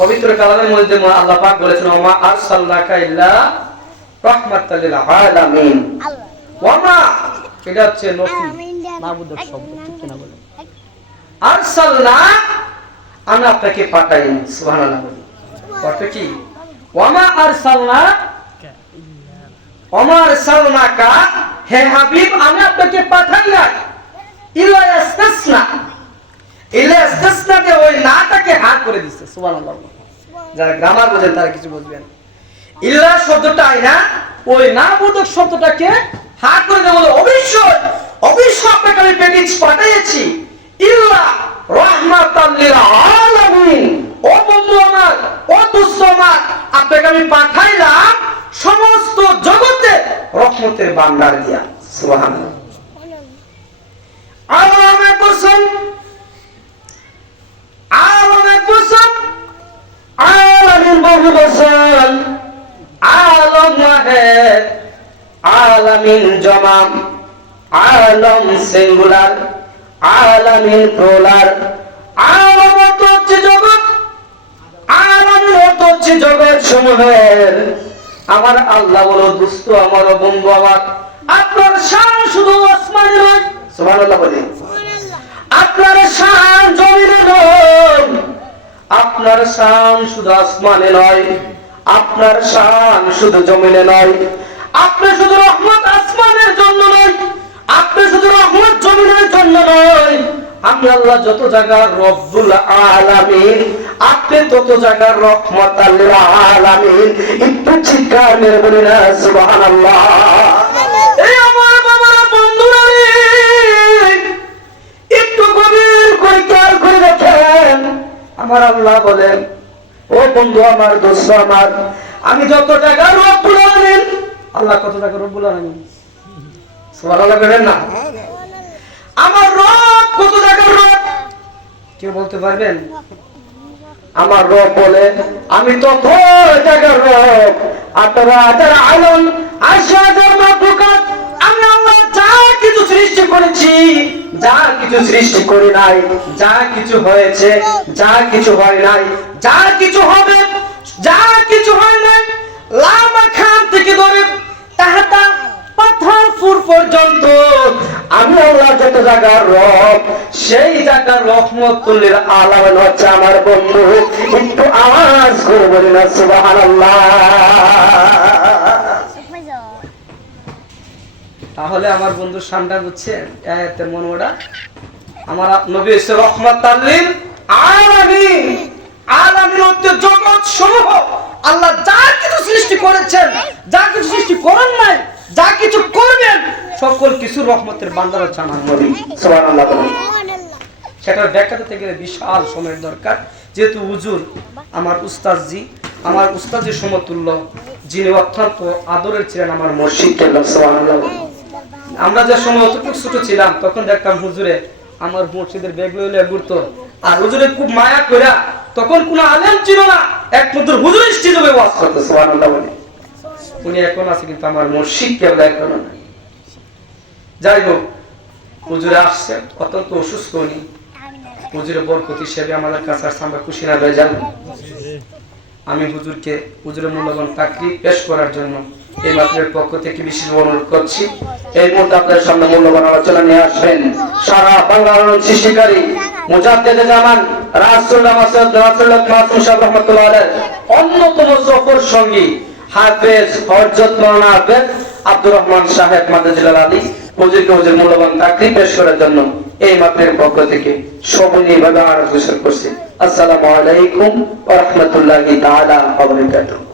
পবিত্র কালামের মধ্যে আল্লাহ পাক বলেছেন ওমা আরসালনাকা ইল্লা রাহমাতাল লিল আলামিন। ওমা এটা হচ্ছে নফি মাবুদের শব্দ, ঠিক কিনা বলেন? আরসালনা আমি আপনাকে পাঠাইনি, সুবহানাল্লাহ। অর্থ কি? ওমা আরসালনা ওমা আরসালনাকা, হে হাবিব আমি আপনাকে পাঠাই নাই, ইল্লা ইস্তাসনা, ইল্লা ইস্তাসনা কে ওই নাটাকে হাত করে দিয়েছে, সুবহানাল্লাহ। যারা গ্রামার বোঝেন তারা কিছু বুঝবেন। ইল্লা শব্দটা আইনা ওই নাবোধক শব্দটাকে হাত করে দেওয়া হলো। অবশ্যই অবশ্যই আপনাকে আমি প্যাকেজ পাঠিয়েছি, ইল্লা রাহমাতাল লিল আলামিন। ও বন্ধু আমার, ও দোস্ত আমার, আপনাকে আমি পাঠাইলাম সমস্ত জগতে রহমতের ভান্ডার দিয়া, সুবহানাল্লাহ। আলামে কুসুম আলামে কুসুম আলামিন বহু বচন, আলম ওয়াহিদ আলামিন জমাম, আলম সিঙ্গুলার আলামিন প্লুরাল। আলম অর্থ হচ্ছে জগৎ, আলামিন অর্থ হচ্ছে জগৎ সমূহের। আমার আল্লাহ বলো দোস্ত আমার, বন্ধু আমার, আপনার শান শুধু আসমানে নয়, সুবহানাল্লাহ বলেন। আপনার শান জমিনে নয়, আপনার শান শুধু আসমানে নয়, আপনার শান শুধু জমিনে নয়। আপনি শুধু রহমত আসমানের জন্য নয়, আপনি শুধু রহমত জমিনের জন্য নয়। আমি আল্লাহ যত জায়গার রব্বুল আলামিন, আপনি তত জায়গার রহমাতাল লিল আলামিন। একটু চিৎকার মেরে বলি না সুবহানাল্লাহ। এই আমার বাবারা, বন্ধুরা, একটু গভীর করে খেয়াল করে দেখেন। আমার আল্লাহ বলেন, ও বন্ধু আমার, দোস্ত আমার, আমি যত জায়গার রব্বুল আলামিন। আল্লাহ কত জায়গার রব্বুল আলামিন? সুবহানাল্লাহ বলেন না। আমার রব কত জায়গার রব? কেউ বলতে পারবেন? আমার রব বলে আমি তত জায়গার রব। 18,000 আলম, 80,000 মাখলুকাত। আমি আল্লাহ যা কিছু সৃষ্টি করেছি, যা কিছু সৃষ্টি করি নাই, যা কিছু হয়েছে, যা কিছু হয় নাই, যা কিছু হবে, যা কিছু হয় নাই, লামা খান থেকে ধরে তাহাতা পাথরপুর পর্যন্ত আমি আল্লাহ যত জায়গার রব, সেই জায়গার রহমতুল লিল আলামিন হচ্ছে আমার বন্ধু। একটু আওয়াজ করে বলি না সুবহানাল্লাহ। তাহলে আমার বন্ধুর শানটা বুঝছেন? আয়াতের মনোটা আমার নবী হচ্ছে রহমাতাল লিল আলামিন। আলামিন হচ্ছে জগৎ সমূহ। আল্লাহ যা কিছু সৃষ্টি করেছেন, যা কিছু সৃষ্টি করেন নাই, যা কিছু করবেন, সকল কিছু রহমতের ভান্ডার হচ্ছে আমার নবী, সুবহানাল্লাহ। সেটার ব্যাখ্যা দিতে গেলে বিশাল সময়ের দরকার। যেহেতু হুজুর আমার উস্তাদজি, আমার উস্তাদের সমতুল্য, যিনি অত্যন্ত আদরের ছিলেন আমার মুর্শিদ কেবলা, সুবহানাল্লাহ। আমরা যে সময় অতটুকু ছোট ছিলাম তখন দেখতাম হুজুরে আমার মুর্শিদের ব্যাগ লইলে ঘুরতো, আর হুজুরে খুব মায়া কইরা, তখন কোনো আলেম ছিল না, একমাত্র হুজুর স্টেজে ওয়াজ করতো, সুবহানাল্লাহ বলে। উনি এখন আছে কিন্তু আমার মুর্শিদ কেবলা এখনো নাই। যাই হোক, হুজুরে আসছে, অত্যন্ত অসুস্থ উনি। হুজুরের বরকত হিসেবে আমাদের কাছে আসছে, আমরা খুশি না হয়ে যাব। আমি হুজুরকে হুজুরের মূল্যবান তাকরীর পেশ করার জন্য এই মাত্রের পক্ষ থেকে বিশেষ অনুরোধ করছি। এই মুহূর্তে আপনাদের সামনে মূল্যবান আলোচনা নিয়ে আসবেন সারা বাংলার সৃষ্টিকারী মুজাদ্দিদে জামান রাসূলুল্লাহ সাল্লাল্লাহু আলাইহি ওয়াসাল্লাম রাহমাতুল্লাহ আলাইহি অন্যতম সফর সঙ্গী হাফেজ হযরত মাওলানা হাফেজ আব্দুর রহমান সাহেব মাদাজিলাল আলী হুজুরকে হুজুর মূল্যবান তাকরীর পেশ করার জন্য এই মাত্রের পক্ষ থেকে সবিনয়ভাবে আহ্বান করছি। আসসালামু আলাইকুম ওয়া রাহমাতুল্লাহি তাআলা ওয়া বারাকাতুহু।